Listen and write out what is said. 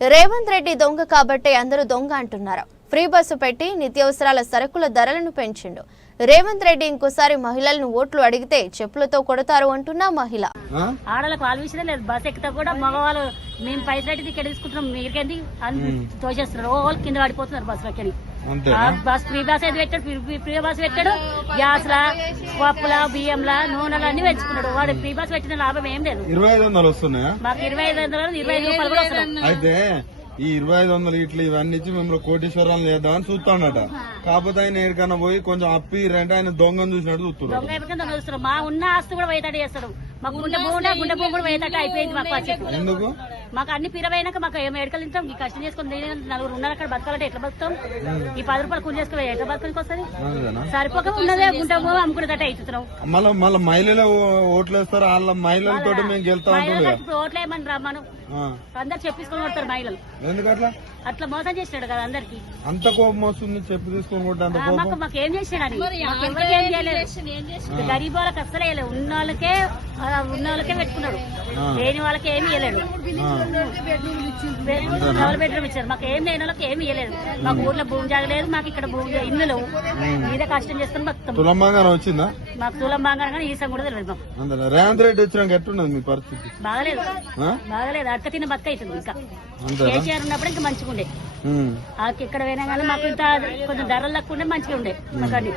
రేవంత్ రెడ్డి దొంగ కాబట్టే అందరూ దొంగ అంటున్నారు. ఫ్రీ బస్సు పెట్టి నిత్యావసరాల సరుకుల ధరలను పెంచిండు. రేవంత్ రెడ్డి ఇంకోసారి మహిళలను ఓట్లు అడిగితే చెప్పులతో కొడతారు అంటున్న మహిళ. ఆడలకు వాళ్ళ విషయం లేదు. బస్ ఎక్కితే కూడా మగవాళ్ళు మేము పైసలు టికెట్ తీసుకుంటున్నాం మీకేంది అని తోచేస్తున్నారు. ఓ కింద పడిపోతున్నారు బస్సు ఎక్కడి. బస్ ఫ్రీ బస్ అయితే పెట్టాడు, ఫ్రీ బస్ పెట్టాడు. గ్యాస్ లా, పప్పుల, బియ్యంలా, నూనెలు అన్ని పెంచుకున్నాడు. వాడు ఫ్రీ బస్ పెట్టిన లాభం ఏం లేదు. 2500 వస్తున్నాయా? మాకు 2500 25 రూపాయలు కూడా వస్తున్నాయి. అయితే ఈ 2500 ఇట్లా ఇవన్నీ ఇచ్చి మిమ్మల్ని కోటీశ్వరాలు చేద్దామని చూస్తాడట. కాకపోతే ఆయన ఎక్కడికన్నా పోయి కొంచెం అప్పిరంటే ఆయన దొంగను చూసినట్టు చూస్తున్నాడు. దొంగ ఎక్కడికైనా చూస్తున్నాడు. మా ఉన్న ఆస్తి కూడా పోయేటట్టు చేస్తాడు. మాకు గుండె భూమి కూడా పోయేటట్టు అయిపోయింది. మాకు వచ్చేది ఎందుకు మాకు అన్ని పిరవైనాక మాకు ఎడకలు తింటాం. ఈ కష్టం చేసుకుని నలుగురు ఉన్నారు అక్కడ బతకాలంటే ఎట్లా బతుకుతాం? ఈ 10 రూపాయలు కూలి చేసుకుని ఎట్లా బతకడానికి వస్తుంది? సరిపోక ఉన్నదే గుంటె భూమి అమ్ముకునేటట్టు అవుతున్నాం. మళ్ళీ మహిళలు ఓట్లు వేస్తారు. వాళ్ళ మహిళలతో మేము గెలుతా ఇప్పుడు ఓట్లు ఏమని రమ్మను అందరు చెప్పించుకొని కొడతారు మహిళలు. ఎందుకట్లా అట్లా మోసం చేసినాడు కదా అందరికి. అంత కోపం వస్తుంది చెప్పి తీసుకొని కొట్టే. మాకు ఏం చేసినాడు? ఎవరికి ఏం చేయలేదు. గరీబ్ వాళ్ళకి అస్సలే వేయలేదు. ఉన్న వాళ్ళకే పెట్టుకున్నాడు. లేని వాళ్ళకి ఏమి ఇవ్వలేడు. డబుల్ బెడ్రూమ్ ఇచ్చారు. మాకు ఏం లేని వాళ్ళకి ఏమి ఇవ్వలేదు. మాకు ఊర్లో భూమి జాగలేదు. మాకు ఇక్కడ భూమి ఇల్లు మీద కష్టం చేసుకుని బతుకుతాం. తులం బంగారం వచ్చిందా? మాకు తులం బంగారం కానీ ఈసం కూడా తెలియదు మాకు. రేవంత్ రెడ్డి వచ్చినాక ఎట్టున్నది మీ పరిస్థితి? బాగలేదు, బాగలేదు. అడక తిన్న బతుక అవుతుంది. ఇంకా కేసీఆర్ ఉన్నప్పుడు ఇంకా మంచిగా ఉండే. ఇక్కడ పోయినా కానీ మాకు ఇంత కొంచెం ధరలు తక్కువ ఉండే మంచిగా ఉండే మాకు అన్ని.